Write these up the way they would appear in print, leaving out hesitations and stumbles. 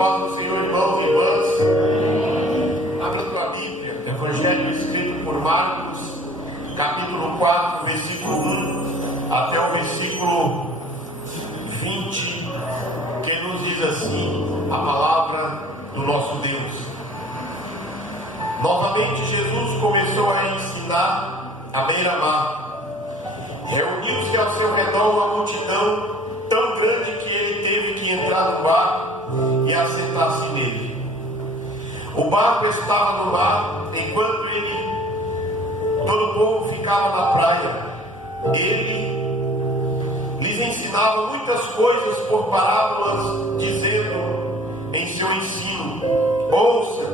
paz do Senhor, irmãos e irmãs. Abra tua Bíblia, Evangelho escrito por Marcos, capítulo 4, versículo 1 até o versículo 20, que nos diz assim a palavra do nosso Deus. Novamente Jesus começou a ensinar à beira-mar. Reuniu-se ao seu redor uma multidão tão grande que ele teve que entrar no barco e assentar-se nele. O barco estava no mar, enquanto todo o povo ficava na praia. Ele lhes ensinava muitas coisas por parábolas, dizendo em seu ensino: ouça,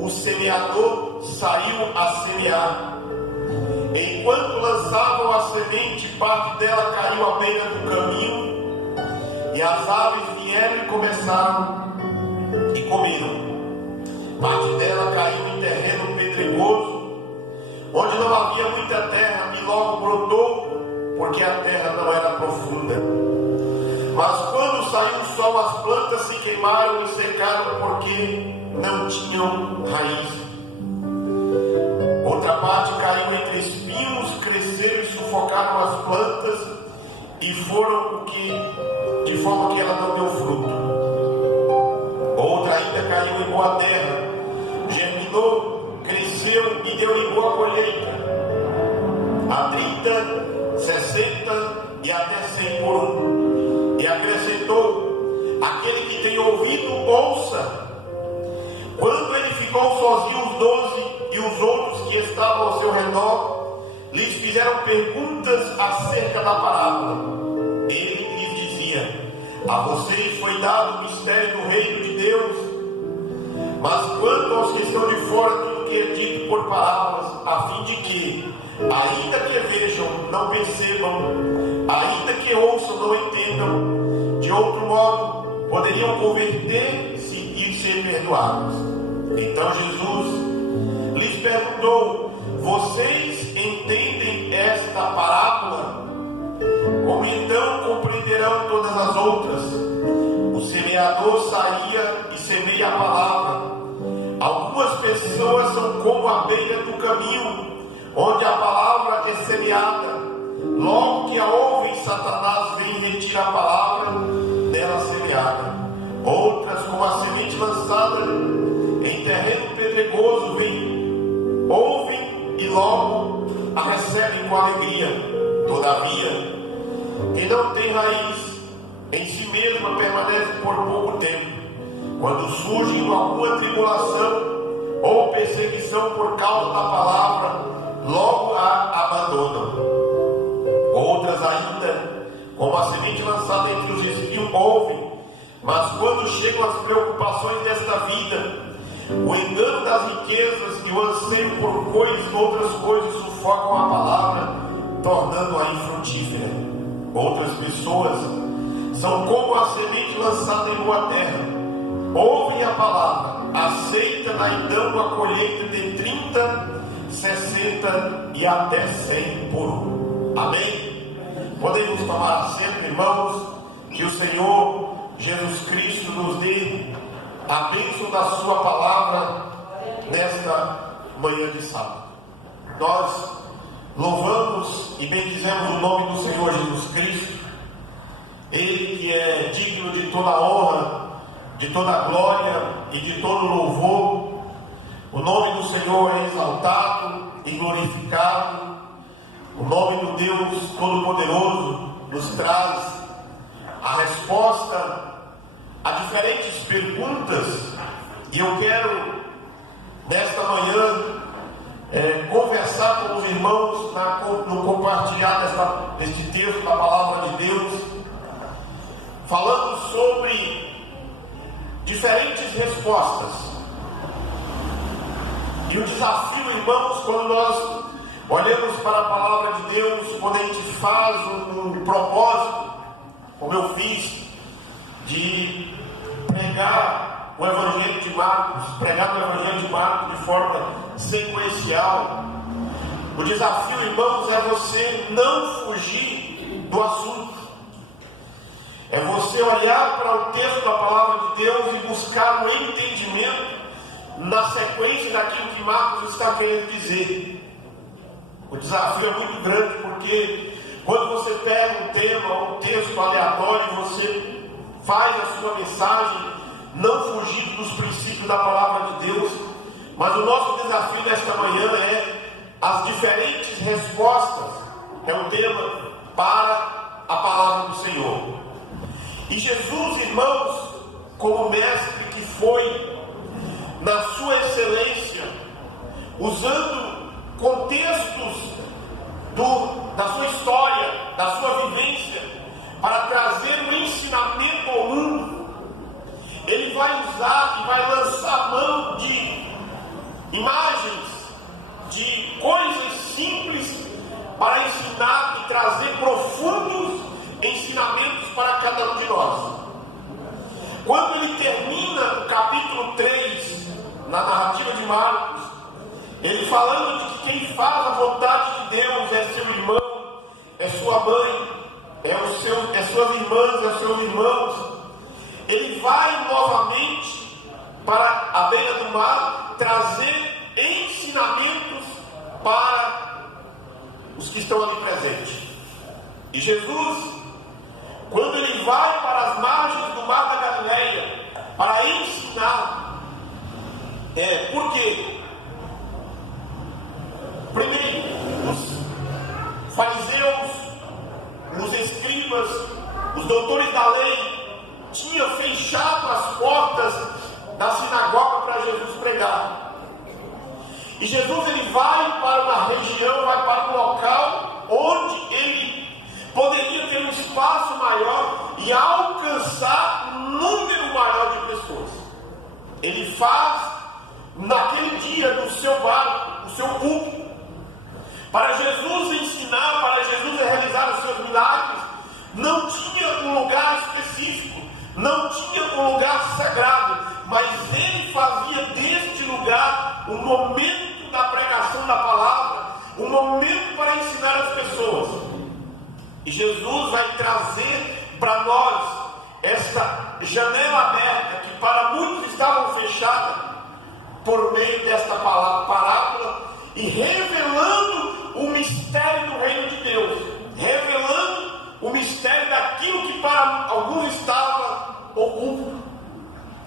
o semeador saiu a semear. Enquanto lançavam a semente, parte dela caiu à beira do caminho, e as aves vieram e começaram e comeram. Parte dela caiu em terreno pedregoso, onde não havia muita terra, e logo brotou, porque a terra não era profunda. Mas quando saiu o sol, as plantas se queimaram e secaram, porque não tinham raiz. Outra parte caiu entre espinhos, cresceram e sufocaram as plantas, e foram de forma que ela não deu fruto. Outra ainda caiu em boa terra, germinou, cresceu e deu em boa colheita, a 30, 60 e até 100 por um. E acrescentou: aquele que tem ouvido, ouça. Quando ele ficou sozinho, os 12 e os outros que estavam ao seu redor lhes fizeram perguntas acerca da parábola. Ele lhes dizia: a vocês foi dado o mistério do reino de Deus, mas quanto aos que estão de fora, tudo que é dito por parábolas, a fim de que, ainda que vejam, não percebam, ainda que ouçam, não entendam, de outro modo poderiam converter-se e ser perdoados. Então Jesus lhes perguntou: vocês entendem esta parábola? Como então compreenderão todas as outras? O semeador saía e semeia a palavra. Algumas pessoas são como a beira do caminho, onde a palavra é semeada. Logo que a ouvem, Satanás vem e retira a palavra dela semeada. Outras, como a semente lançada em terreno pedregoso, ouvem e logo a recebem com alegria. Todavia, quem não tem raiz em si mesma permanece por pouco tempo. Quando surge alguma tribulação ou perseguição por causa da palavra, logo a abandonam. Outras ainda, como a semente lançada entre os espinhos, ouvem, mas quando chegam as preocupações desta vida, o engano das riquezas e o anseio por outras coisas sufocam a palavra, tornando-a infrutífera. Outras pessoas são como a semente lançada em boa terra. Ouvem a palavra, aceitam então a colheita de 30, 60 e até 100 por um. Amém? Podemos tomar assento, irmãos, que o Senhor Jesus Cristo nos dê a bênção da sua palavra nesta manhã de sábado. Nós louvamos e bendizemos o nome do Senhor Jesus Cristo, Ele que é digno de toda honra, de toda glória e de todo louvor. O nome do Senhor é exaltado e glorificado. O nome do Deus Todo-Poderoso nos traz a resposta a diferentes perguntas, e eu quero nesta manhã conversar com os irmãos no compartilhar deste texto da palavra de Deus, falando sobre diferentes respostas. E o desafio, irmãos, quando nós olhamos para a palavra de Deus, quando a gente faz um propósito, como eu fiz, de pregar o Evangelho de Marcos, pregar o Evangelho de Marcos de forma sequencial. O desafio, irmãos, é você não fugir do assunto. É você olhar para o texto da palavra de Deus e buscar um entendimento na sequência daquilo que Marcos está querendo dizer. O desafio é muito grande, porque quando você pega um tema ou um texto aleatório e você faz a sua mensagem, não fugindo dos princípios da palavra de Deus, mas o nosso desafio nesta manhã é as diferentes respostas, é o tema para a palavra do Senhor. E Jesus, irmãos, como mestre que foi, na sua excelência, usando contextos da sua história, da sua vivência, para trazer um ensinamento ao mundo, ele vai usar e vai lançar mão de imagens, de coisas simples, para ensinar e trazer profundos ensinamentos para cada um de nós. Quando ele termina o capítulo 3, na narrativa de Marcos, ele falando de que quem faz a vontade de Deus é seu irmão, é sua mãe, é suas irmãs, é seus irmãos. Ele vai novamente para a beira do mar trazer ensinamentos para os que estão ali presentes. E Jesus, quando ele vai para as margens do mar da Galileia para ensinar, por quê? Primeiro, os fariseus, os escribas, os doutores da lei tinham fechado as portas da sinagoga para Jesus pregar. E Jesus ele vai para uma região, vai para um local onde ele poderia ter um espaço maior e alcançar um número maior de pessoas. Ele faz naquele dia no seu barco, no seu culto, para Jesus ensinar, para Jesus realizar os seus milagres. Não tinha um lugar específico, não tinha um lugar sagrado, mas ele fazia deste lugar um momento da pregação da palavra, um momento para ensinar as pessoas. E Jesus vai trazer para nós esta janela aberta que para muitos estavam fechadas por meio desta parábola e revelando o mistério do reino de Deus, revelando o mistério daquilo que para alguns estava oculto.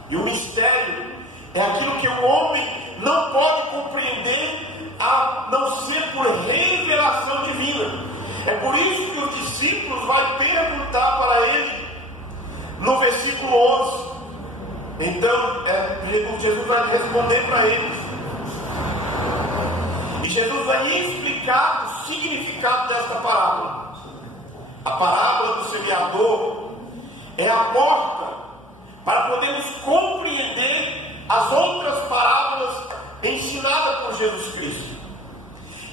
E o mistério é aquilo que o homem não pode compreender a não ser por revelação divina. É por isso que os discípulos vão perguntar para ele no versículo 11. Então, Jesus vai responder para eles. E Jesus vai explicar o significado desta parábola. A parábola do semeador é a porta para podermos compreender as outras parábolas ensinadas por Jesus Cristo.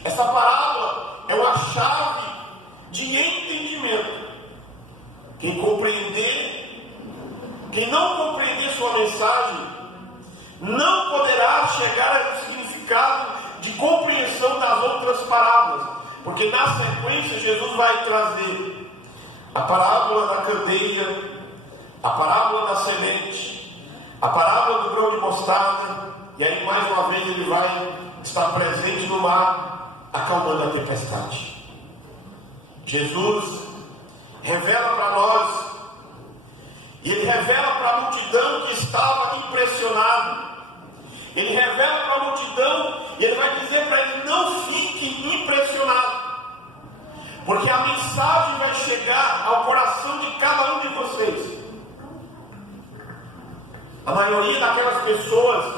Essa parábola é uma chave de entendimento. Quem não compreender sua mensagem, não poderá chegar ao significado de compreensão das outras parábolas, porque na sequência Jesus vai trazer a parábola da candeia, a parábola da semente, a parábola do grão de mostarda, e aí mais uma vez ele vai estar presente no mar, acalmando a tempestade. Jesus revela para nós, e ele revela para a multidão que estava impressionada. Ele revela para a multidão e ele vai dizer para eles: não fiquem impressionados, porque a mensagem vai chegar ao coração de cada um de vocês. A maioria daquelas pessoas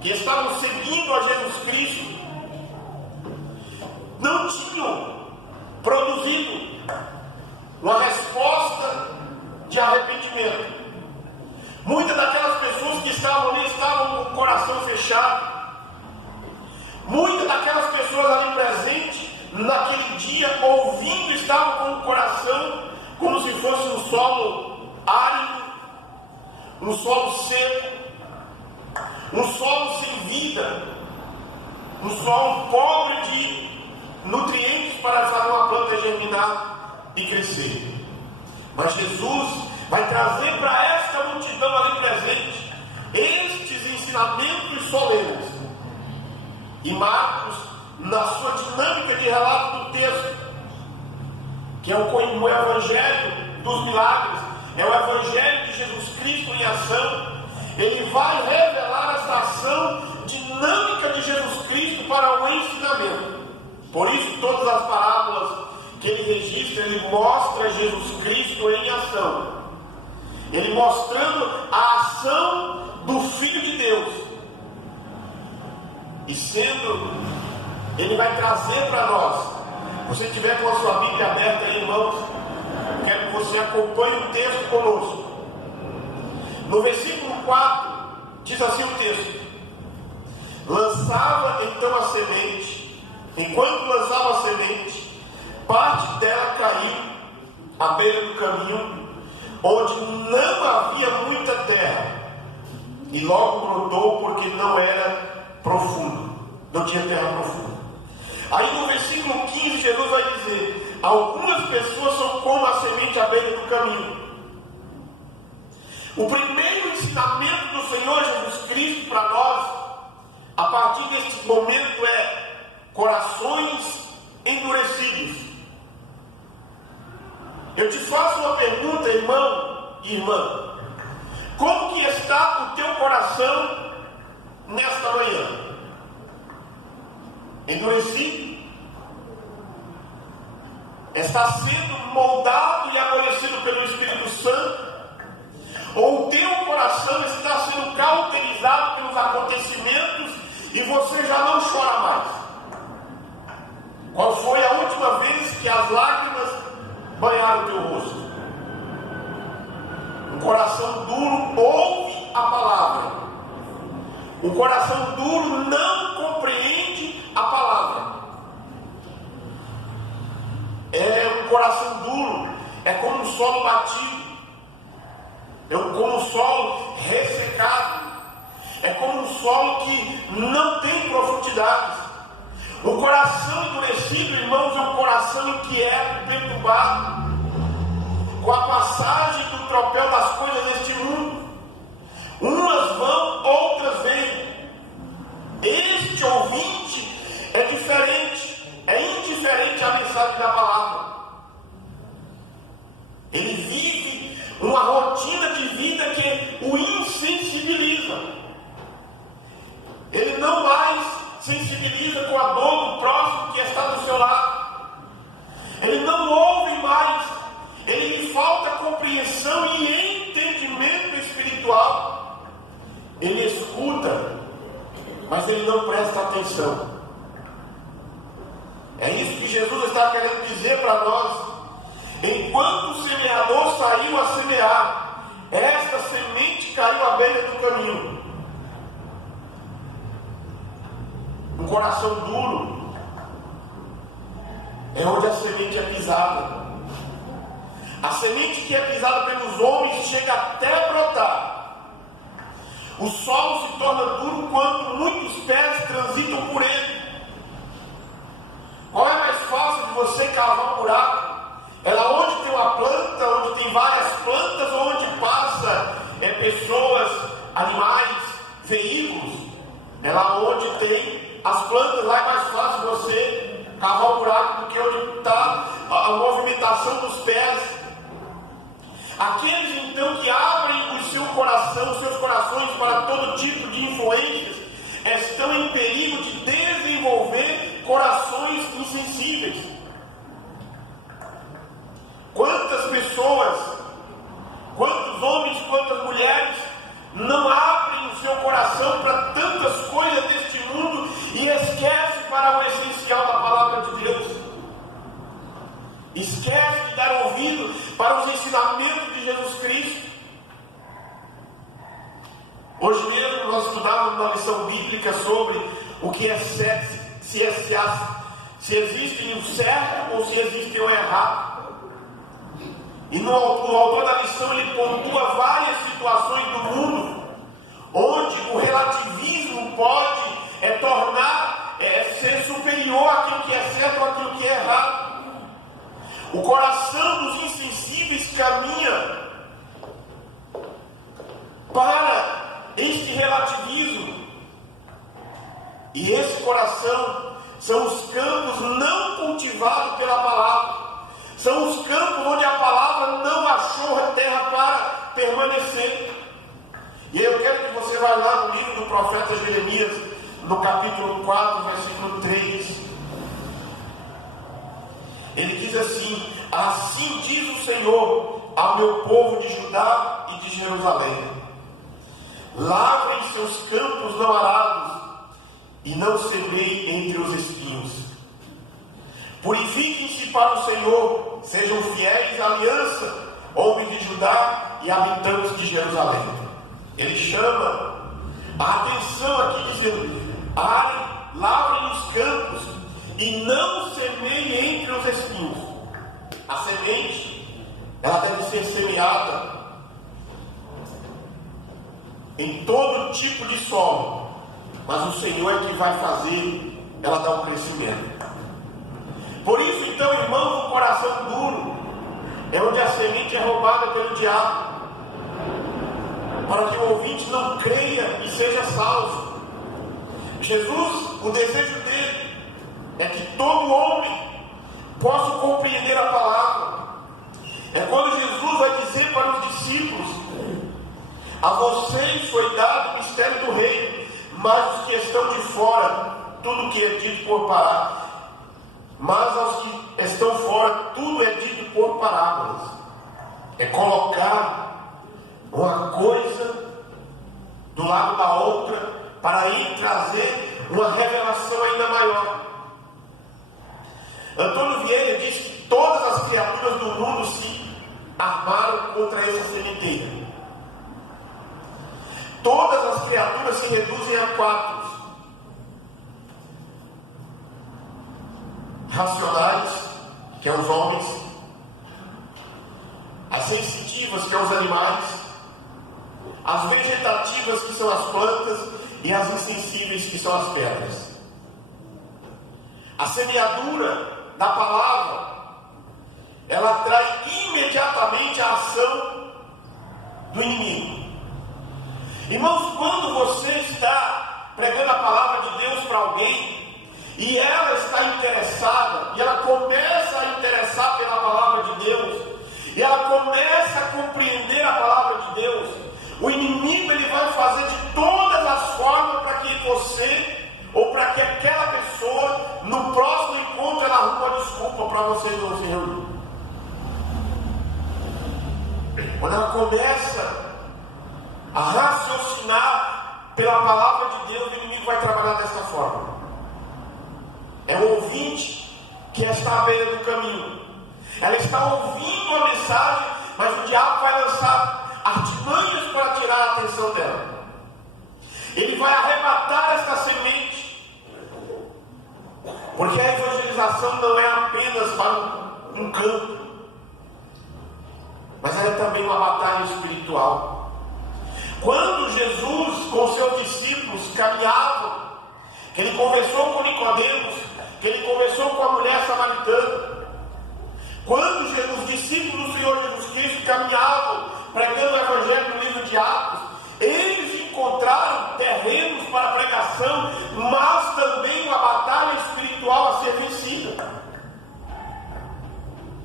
que estavam seguindo a Jesus Cristo não tinham produzido uma resposta de arrependimento. Muitas daquelas pessoas que estavam ali estavam com o coração fechado. Muitas daquelas pessoas ali presentes naquele dia ouvindo estavam com o coração como se fosse um solo árido, um solo seco, um solo sem vida, um solo pobre de nutrientes para fazer uma planta germinar e crescer. Mas Jesus vai trazer para esta multidão ali presente estes ensinamentos solenes. E Marcos, na sua dinâmica de relato do texto, que é o Evangelho dos Milagres, é o Evangelho de Jesus Cristo em ação, ele vai revelar essa ação dinâmica de Jesus Cristo para o ensinamento. Por isso, todas as parábolas que ele registra, ele mostra Jesus Cristo em ação. Ele mostrando a ação do Filho de Deus. E ele vai trazer para nós. Se você estiver com a sua Bíblia aberta aí, irmãos, quero que você acompanhe o texto conosco. No versículo 4, diz assim o texto: lançava então a semente. Enquanto lançava a semente, parte dela caiu à beira do caminho, onde não havia muita terra, e logo brotou, porque não era profundo, não tinha terra profunda. Aí no versículo 15, Jesus vai dizer: algumas pessoas são como a semente à beira do caminho. O primeiro ensinamento do Senhor Jesus Cristo para nós, a partir deste momento, é corações endurecidos. Eu te faço uma pergunta, irmão e irmã: como que está o teu coração nesta manhã? Endurecido? Está sendo moldado e amolecido pelo Espírito Santo? Ou o teu coração está sendo cauterizado pelos acontecimentos e você já não chora mais? Qual foi a última vez que as lágrimas banharam o teu rosto? Um coração duro ouve a palavra. Um coração duro não compreende a palavra. Um coração duro é como um solo batido, é como um solo ressecado, é como um solo que não tem profundidades. O coração endurecido, irmãos, é um coração inquieto, perturbado, com a passagem do tropel das coisas deste mundo. Umas vão, outras vêm. Este ouvinte é diferente, é indiferente à mensagem da palavra. Ele vive uma rotina de vida que o insensibiliza. Ele não mais sensibiliza com a dor do próximo que está do seu lado. Ele não ouve mais. Ele lhe falta compreensão e entendimento espiritual. Ele escuta, mas ele não presta atenção. É isso que Jesus está querendo dizer para nós. Enquanto o semeador saiu a semear, esta semente caiu à beira do caminho. Um coração duro é onde a semente é pisada. A semente que é pisada pelos homens chega até brotar. O solo se torna duro quando muitos pés transitam por ele. Qual é mais fácil de você cavar um buraco? É lá onde tem uma planta, onde tem várias plantas, onde passa pessoas, animais, veículos. É lá onde tem as plantas, lá é mais fácil você cavar um buraco do que onde está a movimentação dos pés. Aqueles então que abrem o seu coração, os seus corações para todo tipo de influências, estão em perigo de desenvolver corações insensíveis. Quantas pessoas, quantos homens, quantas mulheres não abrem o seu coração para tantas coisas deste mundo e esquecem para o essencial da palavra de Deus? Esquece de dar ouvido para os ensinamentos de Jesus Cristo. Hoje mesmo nós estudávamos uma lição bíblica sobre o que é certo, se existe o certo ou se existe o errado. E o autor da lição ele pontua várias situações do mundo onde o relativismo pode ser superior àquilo que é certo ou àquilo que é errado. O coração dos insensíveis caminha para este relativismo. E esse coração são os campos não cultivados pela palavra. São os campos onde a palavra não achou a terra para permanecer. E eu quero que você vá lá no livro do profeta Jeremias, no capítulo 4, versículo 3. Ele diz assim: assim diz o Senhor ao meu povo de Judá e de Jerusalém: lavrem seus campos não arados e não semeiem entre os espinhos. Purifiquem-se para o Senhor, sejam fiéis à aliança, homens de Judá e habitantes de Jerusalém. Ele chama a atenção aqui dizendo: lavrem os campos e não semeiem entre os espinhos. A semente, ela deve ser semeada em todo tipo de solo, mas o Senhor é que vai fazer ela dar um crescimento. Por isso, então, irmãos, o coração duro é onde a semente é roubada pelo diabo, para que o ouvinte não creia e seja salvo. Jesus, o desejo dele é que todo homem possa compreender a palavra. É quando Jesus vai dizer para os discípulos: a vocês foi dado o mistério do reino, mas os que estão de fora, tudo que é dito por parábolas. Mas aos que estão fora, tudo é dito por parábolas. É colocar uma coisa do lado da outra, para aí trazer uma revelação ainda maior. Antônio Vieira diz que todas as criaturas do mundo se armaram contra essa sementeira. Todas as criaturas se reduzem a 4: racionais, que é os homens; as sensitivas, que é os animais; as vegetativas, que são as plantas; e as insensíveis, que são as pedras. A semeadura da palavra, ela atrai imediatamente a ação do inimigo. Irmãos, quando você está pregando a palavra de Deus para alguém, e ela está interessada, e ela começa a interessar pela palavra de Deus, e ela começa a compreender a palavra de Deus, o inimigo ele vai fazer de todas as formas para que você, ou para que aquela pessoa, no próximo encontro, ela arruma uma desculpa para você não se reunir. Quando ela começa a raciocinar pela palavra de Deus, o inimigo vai trabalhar dessa forma. É o ouvinte que está à beira do caminho. Ela está ouvindo a mensagem, mas o diabo vai lançar artimanhas para tirar a atenção dela. Ele vai arrebatar esta semente, porque a evangelização não é apenas para um campo, mas é também uma batalha espiritual. Quando Jesus com seus discípulos caminhavam, que ele conversou com Nicodemos, que ele conversou com a mulher samaritana, quando os discípulos do Senhor Jesus Cristo caminhavam pregando o Evangelho no livro de Atos, eles encontraram terrenos para pregação, mas também uma batalha espiritual a ser vencida.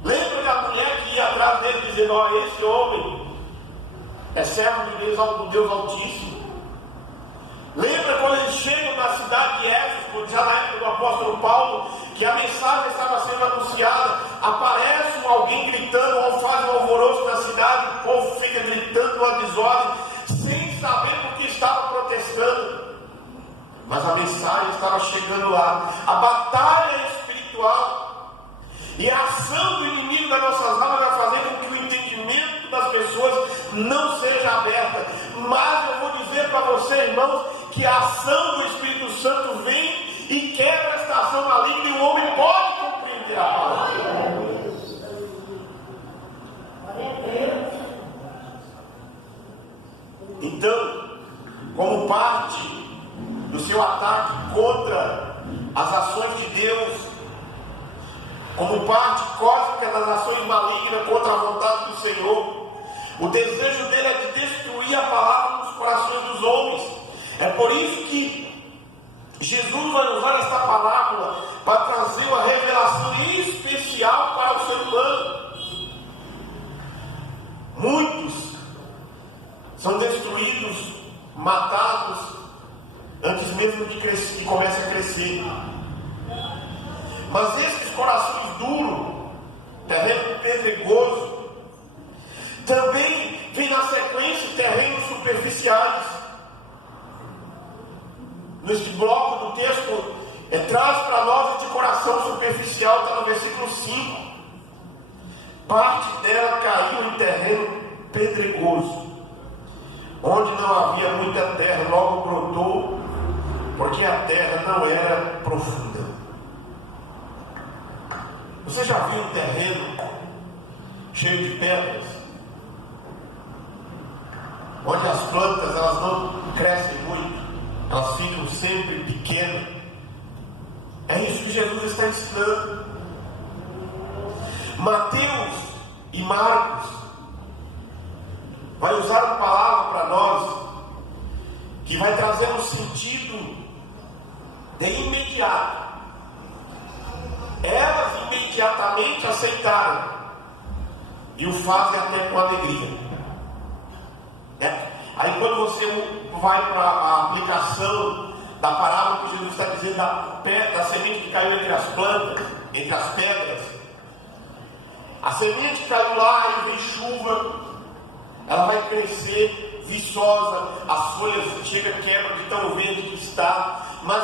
Lembra da mulher que ia atrás dele dizendo: ó, esse homem é servo de Deus, do Deus Altíssimo. Lembra quando eles chegam na cidade de Éfeso, já na época do apóstolo Paulo, que a mensagem estava sendo anunciada, aparece alguém gritando, ou faz um alvoroço na cidade, o povo fica gritando uma desordem, sem saber por que estava protestando. Mas a mensagem estava chegando lá. A batalha espiritual e a ação do inimigo das nossas almas vai fazer com que o entendimento das pessoas não seja aberta. Mas eu vou dizer para você, irmãos, que a ação do Espírito Santo vem e quebra esta ação maligna, e o homem pode compreender a palavra. Então, como parte do seu ataque contra as ações de Deus, como parte cósmica das ações malignas contra a vontade do Senhor. O desejo dele é de destruir a palavra nos corações dos homens. É por isso que Jesus vai usar esta parábola para trazer uma revelação especial para o ser humano. Muitos são destruídos, matados, antes mesmo que comece a crescer. Mas esses corações duros, terreno pedregoso, também vem na sequência terrenos superficiais. Neste bloco do texto, traz para nós de coração superficial, está no versículo 5. Parte dela caiu em terreno pedregoso, onde não havia muita terra, logo brotou, porque a terra não era profunda. Você já viu um terreno cheio de pedras, onde as plantas elas não crescem muito, elas ficam sempre pequenas? É isso que Jesus está ensinando. Mateus e Marcos vai usar uma palavra para nós que vai trazer um sentido de imediato. Elas imediatamente aceitaram e o fazem até com alegria. Aí quando você vai para a aplicação da parábola que Jesus está dizendo da semente que caiu entre as plantas, entre as pedras, a semente caiu lá e vem chuva, ela vai crescer viçosa, as folhas chegam, quebra de tão verde que está, mas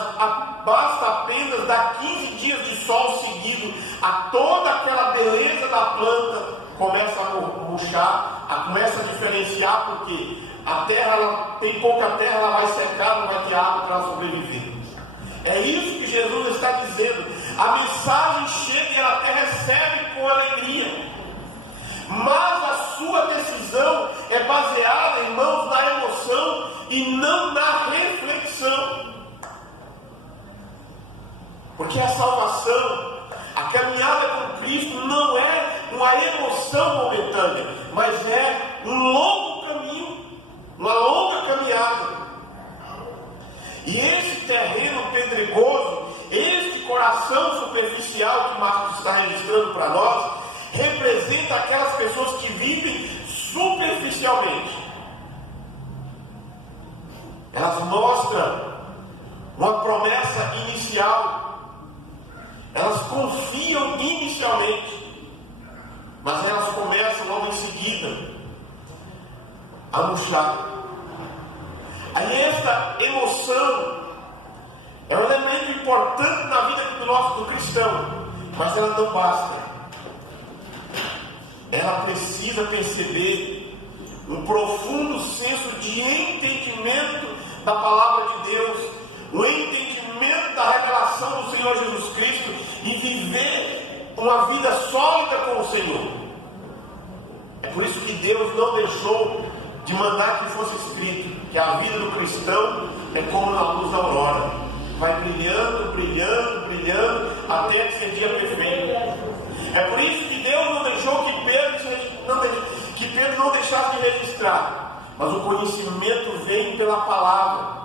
basta apenas dar 15 dias de sol seguido, a toda aquela beleza da planta começa a murchar, começa a diferenciar, porque a terra, ela tem pouca terra, ela vai secar, não vai ter água para sobreviver. É isso que Jesus está dizendo. A mensagem chega e ela até recebe com alegria, mas a sua decisão é baseada, irmãos, na emoção e não na reflexão. Porque a salvação, a caminhada com Cristo não é uma emoção momentânea, mas é um longo caminho, uma longa caminhada. E esse terreno pedregoso, este coração superficial que Marcos está registrando para nós, representa aquelas pessoas que vivem superficialmente. Elas mostram uma promessa inicial, elas confiam inicialmente, mas elas começam logo em seguida a murchar. Aí esta emoção é um elemento importante na vida do cristão, mas ela não basta. Ela precisa perceber um profundo senso de entendimento da palavra de Deus, o entendimento da revelação do Senhor Jesus Cristo e viver uma vida sólida com o Senhor. É por isso que Deus não deixou de mandar que fosse escrito que a vida do cristão é como na luz da aurora, vai brilhando, brilhando, brilhando, até ser dia perfeito. É por isso que Deus não deixou que Pedro não deixasse de registrar, mas o conhecimento vem pela palavra.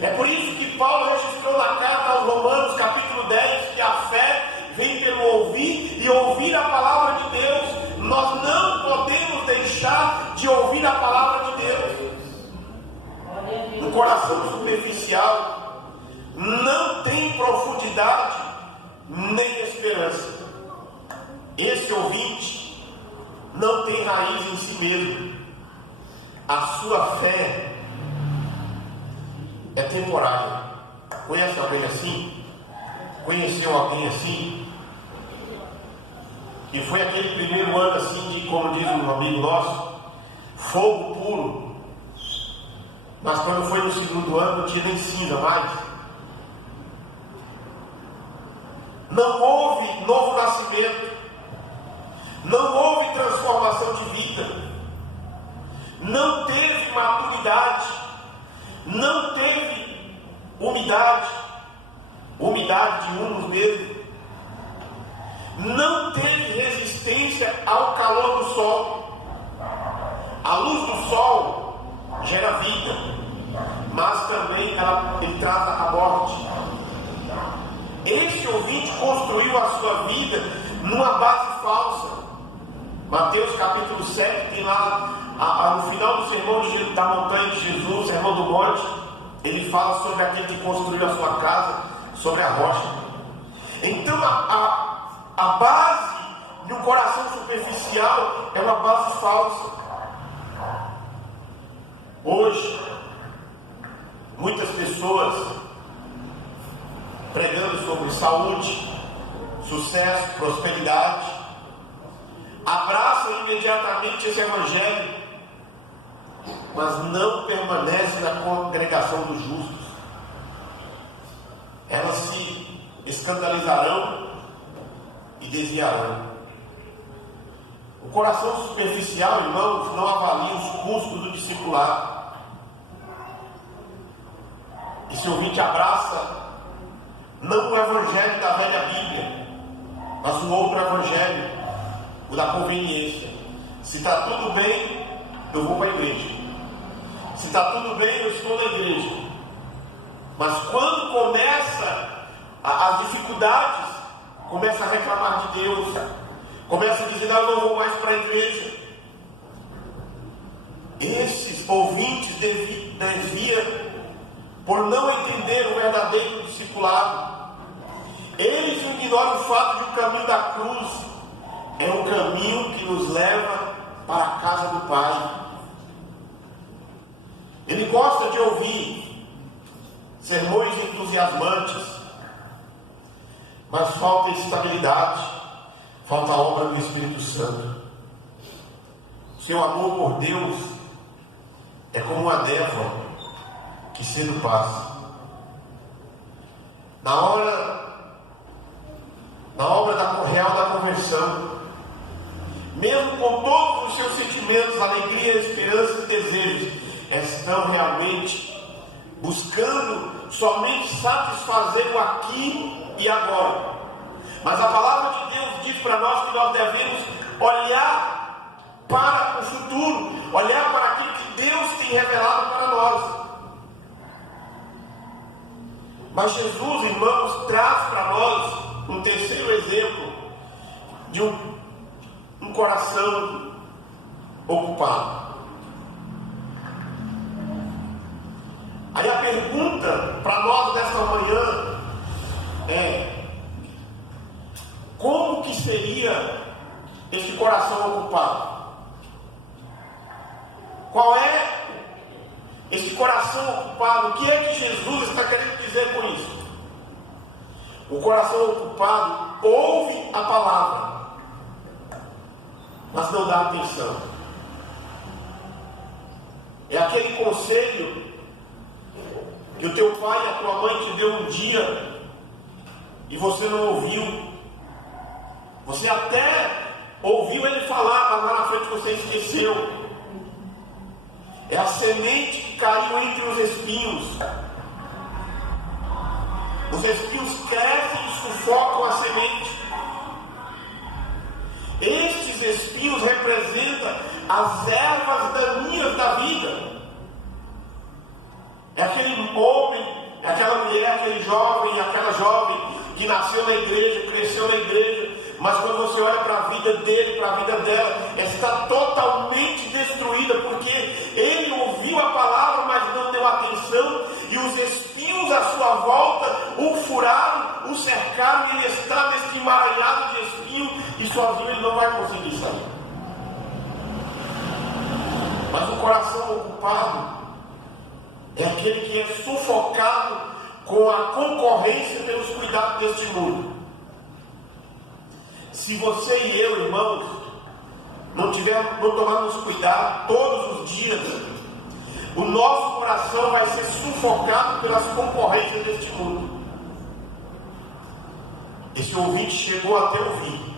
É por isso que Paulo registrou na carta aos Romanos, capítulo 10, que a fé vem pelo ouvir e ouvir a palavra de Deus. Nós não podemos deixar de ouvir a palavra de Deus. Um coração superficial não tem profundidade nem esperança. Esse ouvinte não tem raiz em si mesmo. A sua fé é temporária. Conhece alguém assim? Conheceu alguém assim? E foi aquele primeiro ano assim de, como diz um amigo nosso, fogo puro. Mas quando foi no segundo ano não tinha nem cinza mais. Não houve novo nascimento. Não houve transformação de vida. Não teve maturidade. Não teve umidade. Umidade de humus mesmo. não teve resistência ao calor do sol. A luz do sol gera vida, mas também ele traz a morte. Esse ouvinte construiu a sua vida numa base falsa. Mateus capítulo 7 tem lá, no final do sermão da montanha de Jesus, sermão do monte, ele fala sobre aquele que construiu a sua casa sobre a rocha. Então a base de um coração superficial é uma base falsa. Hoje, muitas pessoas pregando sobre saúde, sucesso, prosperidade, abraçam imediatamente esse evangelho, mas não permanecem na congregação dos justos. Elas se escandalizarão e desviarão. O coração superficial, irmãos, não avalia os custos do discipulado. Esse ouvinte abraça não o evangelho da velha Bíblia, mas o outro evangelho, o da conveniência. Se está tudo bem, eu vou para a igreja. Se está tudo bem, eu estou na igreja. Mas quando começa as dificuldades, começa a reclamar de Deus, começa a dizer, não, eu não vou mais para a igreja. Esses ouvintes desviam por não entender o verdadeiro discipulado. Eles ignoram o fato de o caminho da cruz é um caminho que nos leva para a casa do Pai. Ele gosta de ouvir sermões entusiasmantes, mas falta estabilidade, falta a obra do Espírito Santo. Seu amor por Deus é como uma névoa que cedo passa. Na obra real da conversão, mesmo com todos os seus sentimentos, alegria, esperança e desejos, estão realmente buscando somente satisfazer o aqui e agora. Mas a palavra de Deus diz para nós que nós devemos olhar para o futuro, olhar para aquilo que Deus tem revelado para nós. Mas Jesus, irmãos, traz para nós um terceiro exemplo de um coração ocupado. Aí a pergunta para nós desta manhã é: como que seria este coração ocupado? Qual é este coração ocupado? O que é que Jesus está querendo dizer com isso? O coração ocupado ouve a palavra, mas não dá atenção. É aquele conselho que o teu pai e a tua mãe te deu um dia e você não ouviu. Você até ouviu ele falar, mas lá na frente você esqueceu. É a semente que caiu entre os espinhos. Os espinhos crescem e sufocam a semente. Estes espinhos representam as ervas daninhas da vida. É aquele homem, é aquela mulher, aquele jovem, aquela jovem que nasceu na igreja, cresceu na igreja, mas quando você olha para a vida dele, para a vida dela, está totalmente destruída, porque ele ouviu a palavra, mas não deu atenção, e os espinhos à sua volta o furaram, o cercaram, e ele está nesse emaranhado de espinho, e sozinho ele não vai conseguir sair. Mas o coração ocupado é aquele que é sufocado com a concorrência pelos cuidados deste mundo. Se você e eu, irmãos, não tomarmos cuidado todos os dias, o nosso coração vai ser sufocado pelas concorrências deste mundo. Esse ouvinte chegou até ouvir,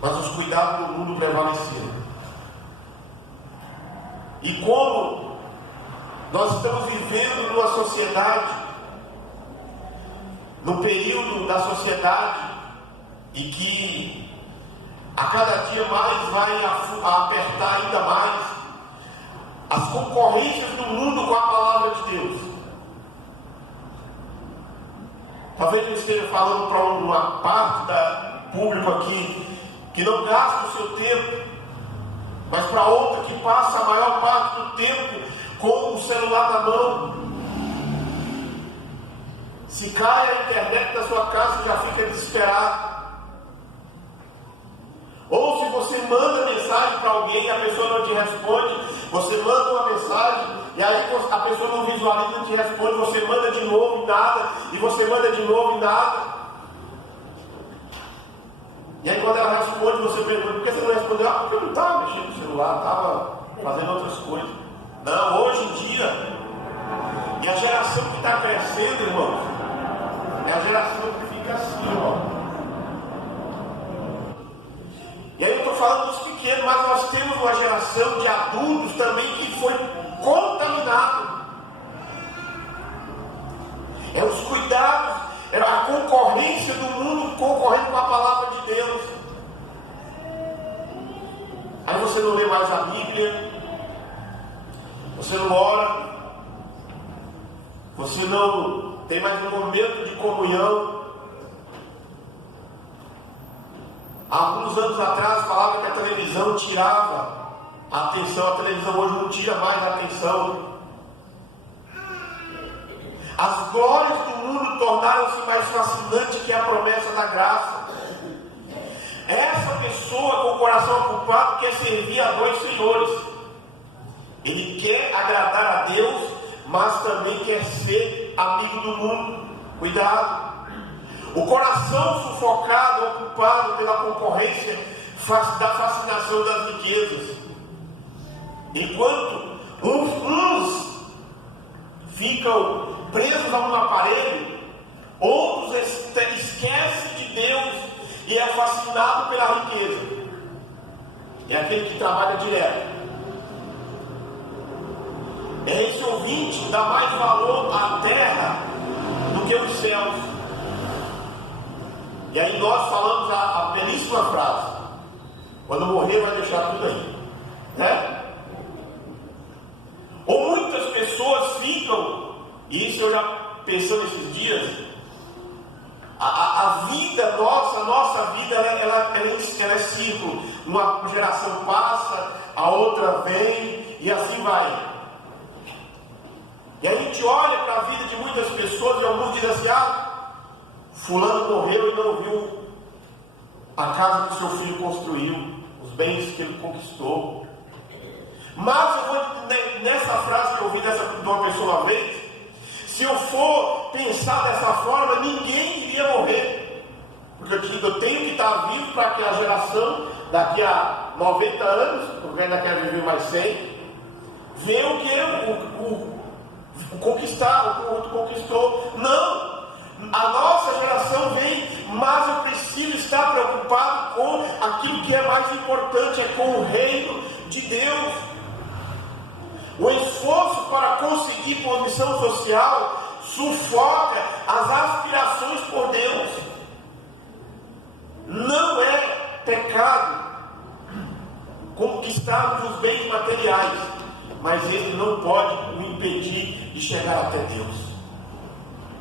mas os cuidados do mundo prevaleceram. E como nós estamos vivendo numa sociedade, no período da sociedade e que a cada dia mais vai apertar ainda mais as concorrências do mundo com a palavra de Deus. Talvez eu esteja falando para uma parte do público aqui que não gasta o seu tempo, mas para outra que passa a maior parte do tempo com o celular na mão. Se cai a internet da sua casa, já fica desesperado. Ou se você manda mensagem para alguém e a pessoa não te responde, você manda uma mensagem e aí a pessoa não visualiza, não te responde, você manda de novo e nada, e você manda de novo e nada. E aí quando ela responde, você pergunta: por que você não respondeu? Porque eu não estava mexendo no celular, estava fazendo outras coisas. Não, hoje em dia, e a geração que está crescendo, irmãos, é a geração que fica assim, ó. E aí eu estou falando dos pequenos, mas nós temos uma geração de adultos também que foi contaminado. É os cuidados, é a concorrência do mundo concorrendo com a palavra de Deus. Aí você não lê mais a Bíblia, você não ora, você não tem mais um momento de comunhão. Há alguns anos atrás falava que a televisão tirava a atenção. A televisão hoje não tira mais a atenção. As glórias do mundo tornaram-se mais fascinantes que a promessa da graça. Essa pessoa com o coração ocupado quer servir a dois senhores. Ele quer agradar a Deus, mas também quer ser amigo do mundo. Cuidado. O coração sufocado, ocupado pela concorrência da fascinação das riquezas. Enquanto uns ficam presos a um aparelho, outros esquecem de Deus e é fascinado pela riqueza. É aquele que trabalha direto. É esse ouvinte que dá mais valor à terra do que os céus. E aí nós falamos a belíssima frase: quando morrer vai deixar tudo aí, né? Ou muitas pessoas ficam, e isso eu já pensando esses dias, a vida nossa, a nossa vida, ela é ciclo. Uma geração passa, a outra vem, e assim vai. E aí a gente olha para a vida de muitas pessoas e alguns dizem assim: fulano morreu e não viu a casa que seu filho construiu, os bens que ele conquistou. Mas eu vou, nessa frase que eu ouvi de uma pessoa uma vez, se eu for pensar dessa forma, ninguém iria morrer. Porque eu tenho que estar vivo para que a geração, daqui a 90 anos, porque ainda quero viver mais 100, ver o que o conquistar, o outro conquistou. Não! A nossa geração vem, mas eu preciso estar preocupado com aquilo que é mais importante, é com o reino de Deus. O esforço para conseguir posição social sufoca as aspirações por Deus. Não é pecado conquistarmos os bens materiais, mas ele não pode me impedir de chegar até Deus.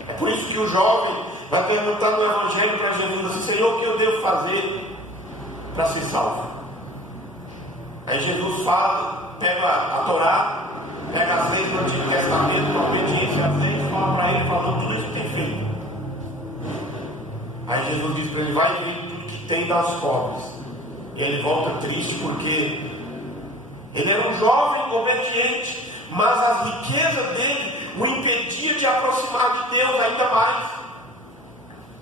É por isso que o jovem vai perguntar no Evangelho para Jesus assim: Senhor, o que eu devo fazer para ser salvo? Aí Jesus fala, pega a Torá, pega as leis do Antigo Testamento, a obediência às leis, fala para ele, falou tudo isso que tem feito. Aí Jesus diz para ele: vai ver tudo que tem das pobres. E ele volta triste porque ele era um jovem obediente, mas a riqueza dele o impedia de aproximar de Deus ainda mais.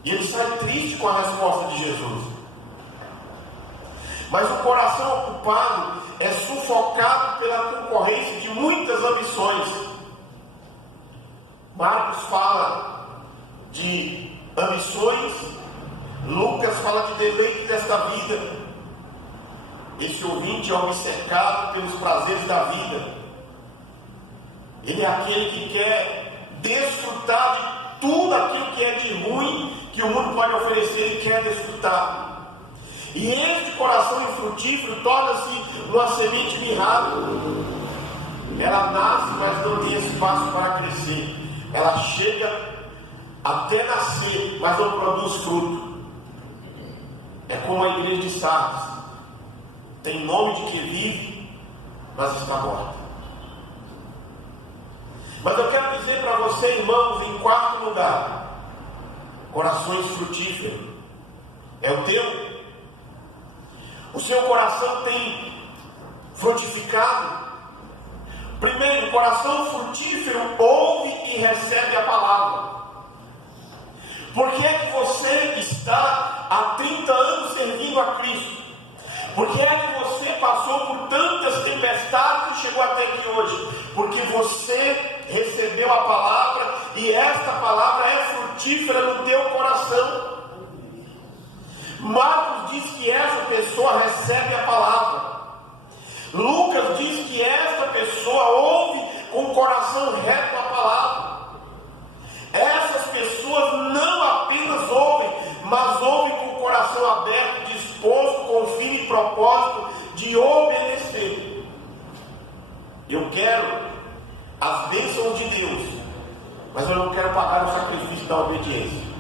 E ele sai triste com a resposta de Jesus. Mas o coração ocupado é sufocado pela concorrência de muitas ambições. Marcos fala de ambições, Lucas fala de deleite desta vida. Esse ouvinte é obcecado pelos prazeres da vida. Ele é aquele que quer desfrutar de tudo aquilo que é de ruim que o mundo pode oferecer. Ele quer desfrutar. E este coração infrutífero torna-se uma semente mirrada. Ela nasce, mas não tem espaço para crescer. Ela chega até nascer, mas não produz fruto. É como a igreja de Sardes. Tem nome de que vive, mas está morta. Mas eu quero dizer para você, irmãos, em quarto lugar, corações frutíferos. É o teu? O seu coração tem frutificado? Primeiro, coração frutífero ouve e recebe a palavra. Por que é que você está há 30 anos servindo a Cristo? Por que é que você passou por tantas tempestades e chegou até aqui hoje? Porque você recebeu a palavra e esta palavra é frutífera no teu coração. Marcos diz que essa pessoa recebe a palavra. Lucas diz que esta pessoa ouve com o coração reto a palavra. Essas pessoas não apenas ouvem, mas ouvem com o coração aberto, disposto, com fim e propósito de obedecer. Eu quero as bênçãos de Deus, mas eu não quero pagar o sacrifício da obediência.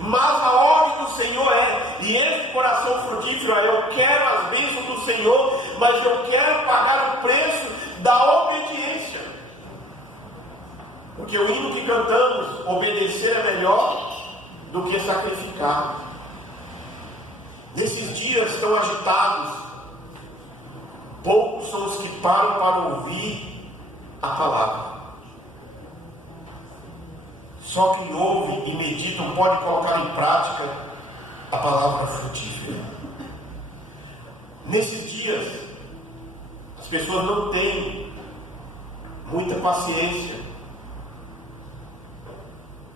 Mas a ordem do Senhor e esse coração frutífero eu quero as bênçãos do Senhor, mas eu quero pagar o preço da obediência. Porque o hino que cantamos, obedecer é melhor do que sacrificar. Nesses dias tão agitados, poucos são os que param para ouvir a palavra. Só quem ouve e medita pode colocar em prática a palavra frutífera. Nesses dias, as pessoas não têm muita paciência.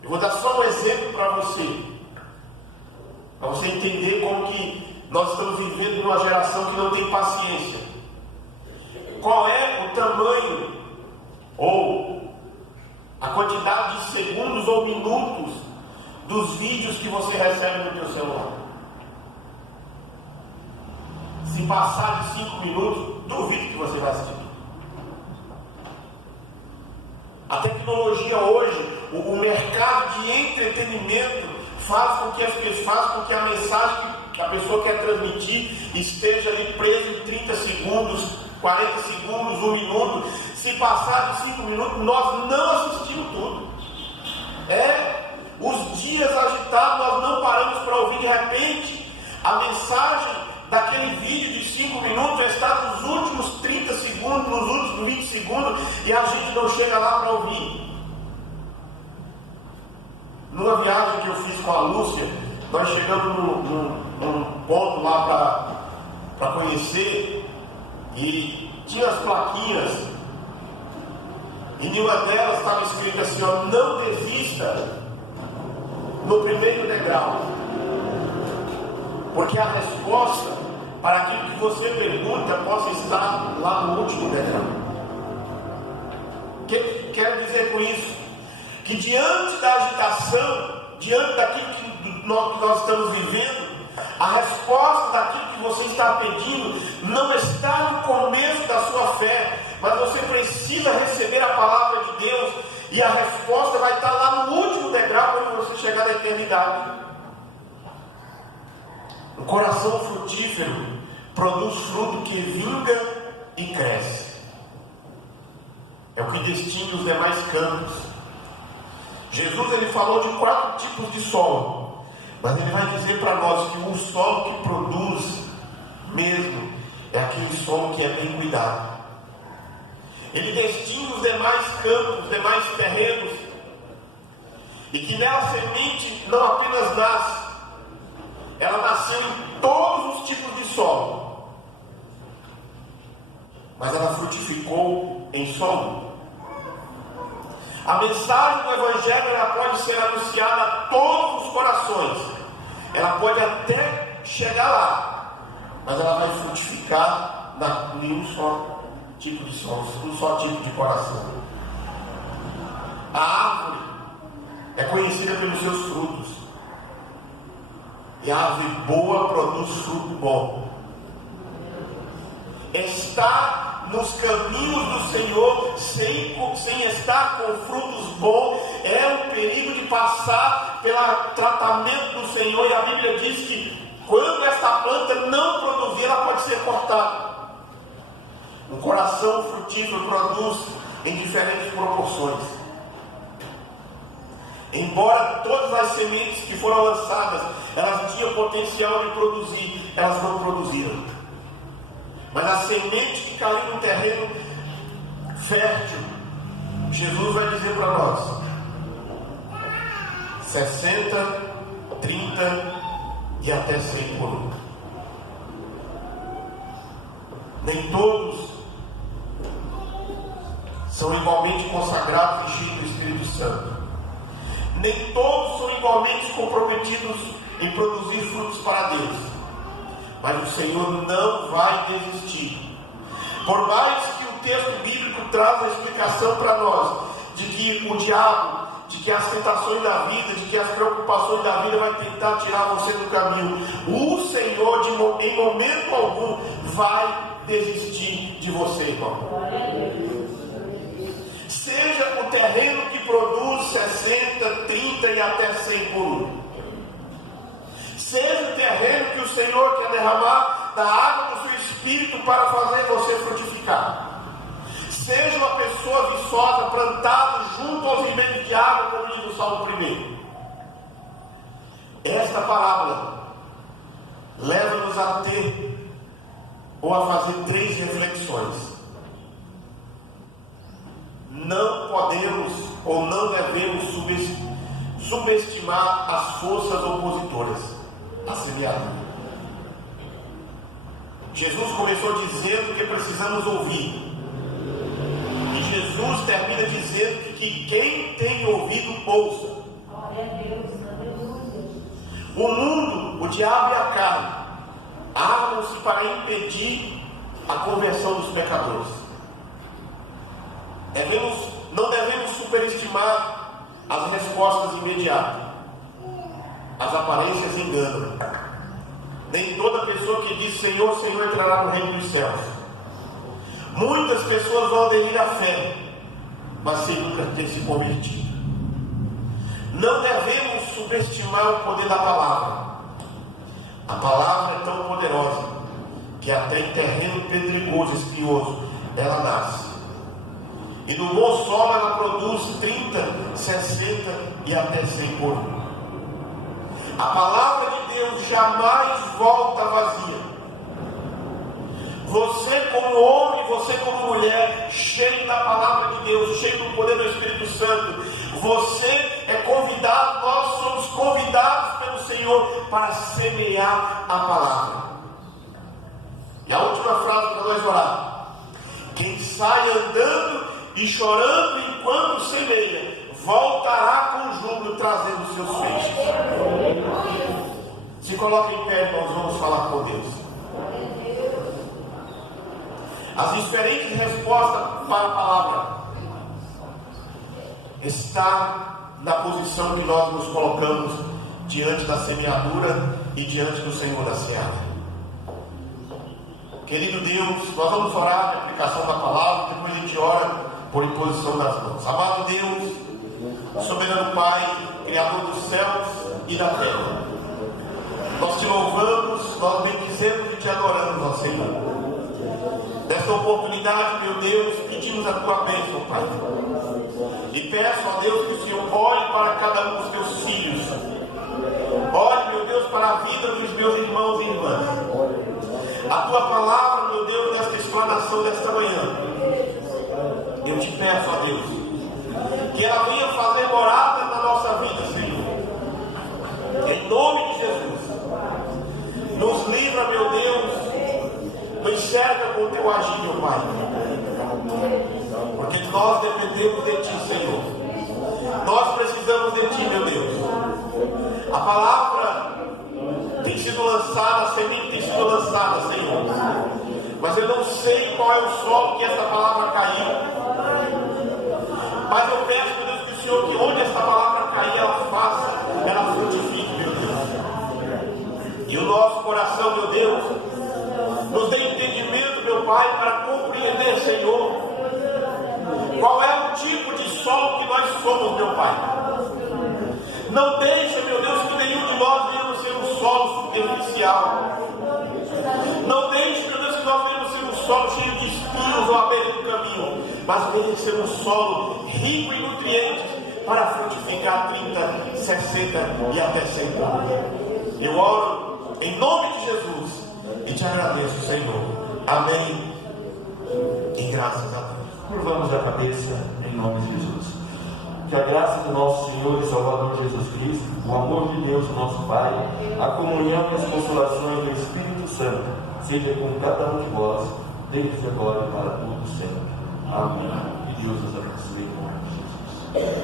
Eu vou dar só um exemplo para você entender como que nós estamos vivendo numa geração que não tem paciência. Qual é o tamanho ou a quantidade de segundos ou minutos dos vídeos que você recebe no teu celular? Se passar de 5 minutos, duvido que você vai assistir. A tecnologia hoje, o mercado de entretenimento faz com que a mensagem que a pessoa quer transmitir esteja ali presa em 30 segundos, 40 segundos, 1 minuto. Se passar de 5 minutos, nós não assistimos tudo. Os dias agitados, nós não paramos para ouvir. De repente, a mensagem daquele vídeo de 5 minutos está nos últimos 30 segundos, nos últimos 20 segundos, e a gente não chega lá para ouvir. Numa viagem que eu fiz com a Lúcia, nós chegamos num ponto lá para conhecer, e tinha as plaquinhas, e nenhuma delas estava escrito assim, ó, não desista no primeiro degrau, porque a resposta para aquilo que você pergunta possa estar lá no último degrau. O que quero dizer com isso? Que diante da agitação, diante daquilo que nós estamos vivendo, a resposta daquilo que você está pedindo não está no começo da sua fé, mas você precisa receber a palavra de Deus, e a resposta vai estar lá no último degrau quando você chegar na eternidade. Um coração frutífero produz fruto que vinga e cresce. É o que distingue os demais campos. Jesus ele falou de 4 tipos de solo, mas ele vai dizer para nós que o solo que produz mesmo é aquele solo que é bem cuidado. Ele distingue os demais campos, os demais terrenos, e que nela semente não apenas nasce, ela nasceu em todos os tipos de solo, mas ela frutificou em solo. A mensagem do Evangelho ela pode ser anunciada a todos os corações, ela pode até chegar lá, mas ela vai frutificar em um só tipo de solo, um só tipo de coração. A árvore é conhecida pelos seus frutos. E a árvore boa produz fruto bom. Estar nos caminhos do Senhor sem estar com frutos bons é um perigo de passar pelo tratamento do Senhor. E a Bíblia diz que quando esta planta não produzir, ela pode ser cortada. Um coração frutífero produz em diferentes proporções. Embora todas as sementes que foram lançadas, elas tinham potencial de produzir, elas não produziram. Mas a semente que caiu no terreno fértil, Jesus vai dizer para nós: 60, 30 e até 100 por um. Nem todos são igualmente consagrados e cheios do Espírito Santo. Nem todos são igualmente comprometidos em produzir frutos para Deus. Mas o Senhor não vai desistir. Por mais que o texto bíblico traz a explicação para nós de que o diabo, de que as tentações da vida, de que as preocupações da vida vai tentar tirar você do caminho, o Senhor em momento algum vai desistir de você, irmão. Seja o terreno que produz 60, 30 e até 100 por um. Seja o terreno que o Senhor quer derramar da água do seu Espírito para fazer você frutificar. Seja uma pessoa viçosa, plantada junto aos ribeiros de água, como diz o Salmo 1. Esta parábola leva-nos a ter ou a fazer 3 reflexões. Não podemos ou não devemos subestimar as forças opositoras à semeadura. Jesus começou dizendo que precisamos ouvir. E Jesus termina dizendo que quem tem ouvido, ouça. O mundo, o diabo e a carne armam-se para impedir a conversão dos pecadores. Não devemos superestimar as respostas imediatas. As aparências enganam. Nem toda pessoa que diz Senhor, Senhor entrará no reino dos céus. Muitas pessoas vão aderir à fé, mas sem nunca ter se convertido. Não devemos subestimar o poder da palavra. A palavra é tão poderosa que até em terreno pedregoso e espinhoso ela nasce. E no bom solo ela produz 30, 60 e até 100 por um. A palavra de Deus jamais volta vazia. Você como homem, você como mulher, cheio da palavra de Deus, cheio do poder do Espírito Santo, você é convidado, nós somos convidados pelo Senhor para semear a palavra. E a última frase para nós orar: quem sai andando e chorando enquanto semeia, voltará com júbilo trazendo seus feixes. Se coloque em pé, nós vamos falar com Deus. As diferentes respostas para a palavra está na posição que nós nos colocamos diante da semeadura e diante do Senhor da seara. Querido Deus, nós vamos orar na aplicação da palavra, depois a gente ora por imposição das mãos. Amado Deus, soberano Pai, Criador dos céus e da terra, nós te louvamos, nós bendizemos e te adoramos, ó Senhor. Nesta oportunidade, meu Deus, pedimos a tua bênção, Pai. E peço, ó Deus, que o Senhor olhe para cada um dos teus filhos. Olhe, meu Deus, para a vida dos meus irmãos e irmãs. A tua palavra, meu Deus, nesta explanação desta manhã, eu te peço, ó Deus, que ela venha fazer morada na nossa vida, Senhor. Em nome de Jesus. Nos livra, meu Deus, nos cerca com o teu agir, meu Pai. Porque nós dependemos de ti, Senhor. Nós precisamos de ti, meu Deus. A palavra tem sido lançada, a semente tem sido lançada, Senhor. Mas eu não sei qual é o solo que essa palavra caiu. Mas eu peço, meu Deus, que o Senhor, que onde essa palavra cair, ela faça, ela frutifique, meu Deus. solo que nós somos, meu Pai. Não deixa, meu Deus, que nenhum de nós venhamos ser um solo superficial. Não deixe, meu Deus, que nós venhamos ser um solo cheio de espinhos ou à beira do caminho, mas venha ser um solo rico em nutrientes para frutificar 30, 60 e até 100 anos. Eu oro em nome de Jesus e te agradeço, Senhor. Amém. E graças a Deus. Curvamos a cabeça em nome de Jesus. Que a graça do nosso Senhor e Salvador Jesus Cristo, o amor de Deus, nosso Pai, a comunhão e as consolações do Espírito Santo seja com cada um de vós, desde agora e para todo sempre. Amém. Que Deus nos abençoe em nome de Jesus.